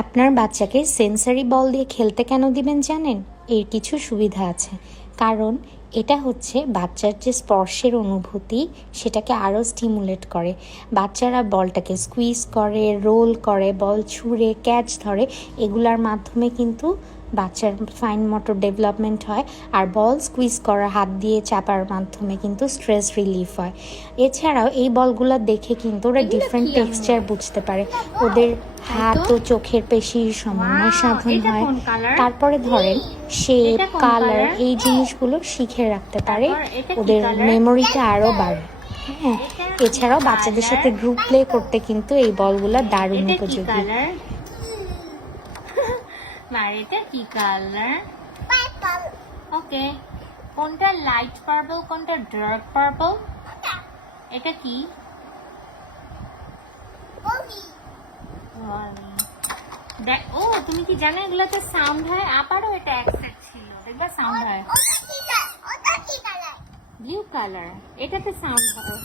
আপনার বাচ্চাকে সেন্সরি বল দিয়ে খেলতে কেন দিবেন জানেন? এর কিছু সুবিধা আছে। কারণ এটা হচ্ছে বাচ্চার যে স্পর্শের অনুভূতি সেটাকে আরও স্টিমুলেট করে। বাচ্চারা বলটাকে স্কুইজ করে, রোল করে, বল ছুঁড়ে ক্যাচ ধরে, এগুলার মাধ্যমে কিন্তু বাচ্চার ফাইন মোটর ডেভেলপমেন্ট হয়। আর বল স্কুইজ করা, হাত দিয়ে চাপার মাধ্যমে কিন্তু স্ট্রেস রিলিফ হয়। এছাড়াও এই বলগুলো দেখে কিন্তু ওরা ডিফারেন্ট টেক্সচার বুঝতে পারে। ওদের হাত ও চোখের পেশির সমন্বয় সাধন হয়। তারপরে ধরেন শেপ, কালার, এই জিনিসগুলো শিখে রাখতে পারে, ওদের মেমোরিটা আরও বাড়ে। হ্যাঁ, এছাড়াও বাচ্চাদের সাথে গ্রুপ প্লে করতে কিন্তু এই বলগুলো দারুণ উপযোগী। এটা কি কালার? ওকে, কোনটা লাইট পার্পল, কোনটা ডার্ক পার্পল? এটা কি? ও, তুমি কি জানো এগুলোতে সাউন্ড হয়? আপারও এটা এক সেট ছিল, দেখবা সাউন্ড হয়। ব্লু কালার, এটাতে সাউন্ড হয়।